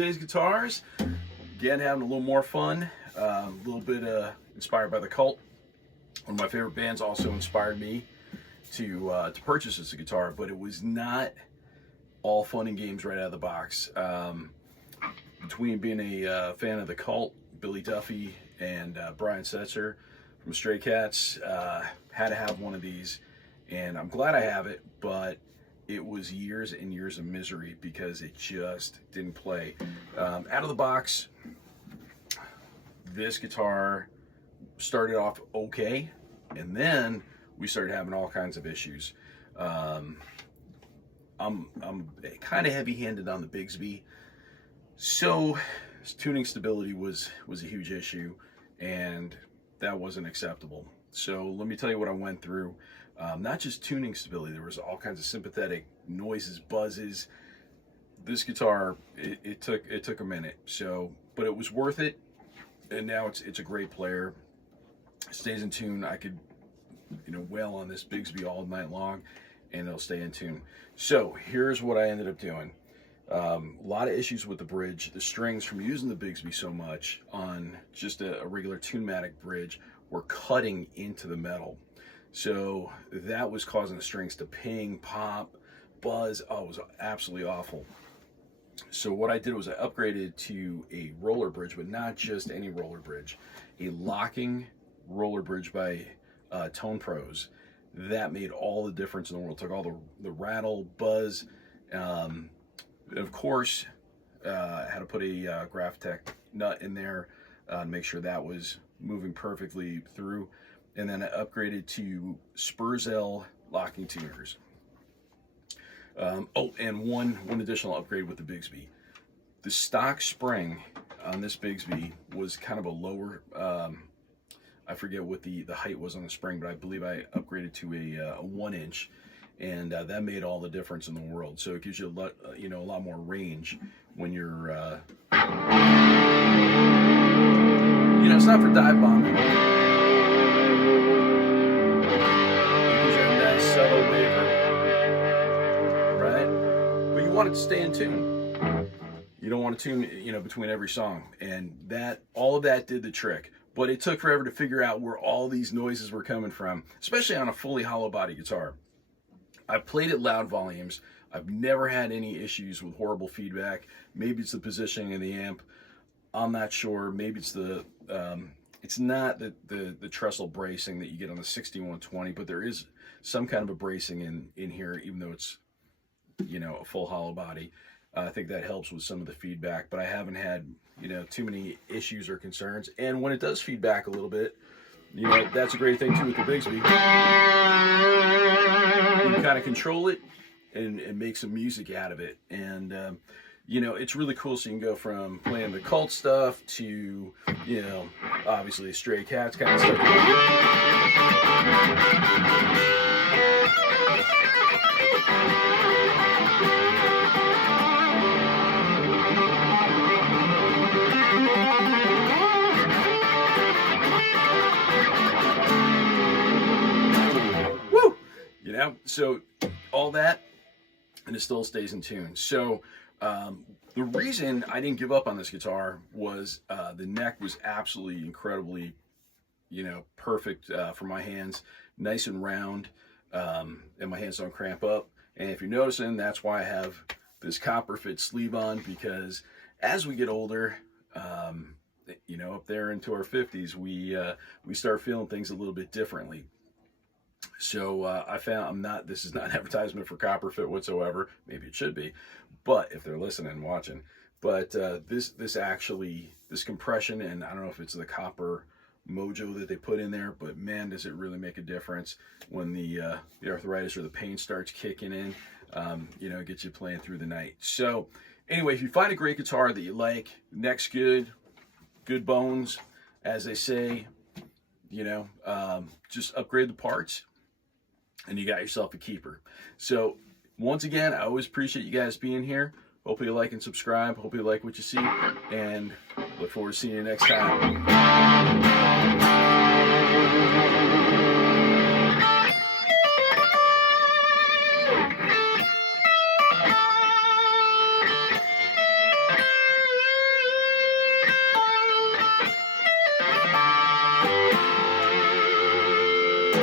Jay's Guitars. Again, having a little more fun. A little bit inspired by the Cult. One of my favorite bands also inspired me to purchase this guitar, but it was not all fun and games right out of the box. Between being a fan of the Cult, Billy Duffy and Brian Setzer from Stray Cats, had to have one of these, and I'm glad I have it, but it was years and years of misery because it just didn't play. Out of the box, this guitar started off okay, and then we started having all kinds of issues. I'm kind of heavy-handed on the Bigsby, so tuning stability was a huge issue, and that wasn't acceptable. So let me tell you what I went through. Not just tuning stability, there was all kinds of sympathetic noises, buzzes. This guitar, it took a minute. So, but it was worth it, and now it's a great player. It stays in tune. I could, wail on this Bigsby all night long, and it'll stay in tune. So here's what I ended up doing. A lot of issues with the bridge. The strings from using the Bigsby so much on just a regular Tune-matic bridge were cutting into the metal. So that was causing the strings to ping, pop, buzz. Oh, it was absolutely awful. So what I did was I upgraded to a roller bridge, but not just any roller bridge, a locking roller bridge by Tone Pros. That made all the difference in the world. Took all the rattle, buzz, and of course, I had to put a Graphtec nut in there to make sure that was moving perfectly through. And then I upgraded to Spurzell locking tuners. And one additional upgrade with the Bigsby. The stock spring on this Bigsby was kind of a lower, I forget what the height was on the spring, but I believe I upgraded to a 1-inch, and that made all the difference in the world. So it gives you a lot more range when you're, it's not for dive bombing. Solo waiver, right? But you want it to stay in tune. You don't want to tune, between every song, and all of that did the trick. But it took forever to figure out where all these noises were coming from, especially on a fully hollow body guitar. I've played at loud volumes. I've never had any issues with horrible feedback. Maybe it's the positioning of the amp. I'm not sure. Maybe it's it's not the trestle bracing that you get on the 6120, but there is some kind of a bracing in here, even though it's, a full hollow body. I think that helps with some of the feedback, but I haven't had, too many issues or concerns. And when it does feedback a little bit, that's a great thing too with the Bigsby. You can kind of control it and make some music out of it. And, it's really cool. So you can go from playing the Cult stuff to, obviously Stray Cats kind of stuff. Woo! So all that, and it still stays in tune. So the reason I didn't give up on this guitar was the neck was absolutely incredibly, perfect for my hands, nice and round, and my hands don't cramp up. And if you're noticing, that's why I have this copper fit sleeve on, because as we get older, up there into our 50s, we start feeling things a little bit differently. So I found this is not advertisement for Copper Fit whatsoever. Maybe it should be, but if they're listening and watching. But this compression, and I don't know if it's the copper mojo that they put in there, but man, does it really make a difference when the arthritis or the pain starts kicking in. It gets you playing through the night. So anyway, if you find a great guitar that you like, neck's good bones, as they say, just upgrade the parts, and you got yourself a keeper. So once again, I always appreciate you guys being here. Hope you like and subscribe. Hope you like what you see, and look forward to seeing you next time.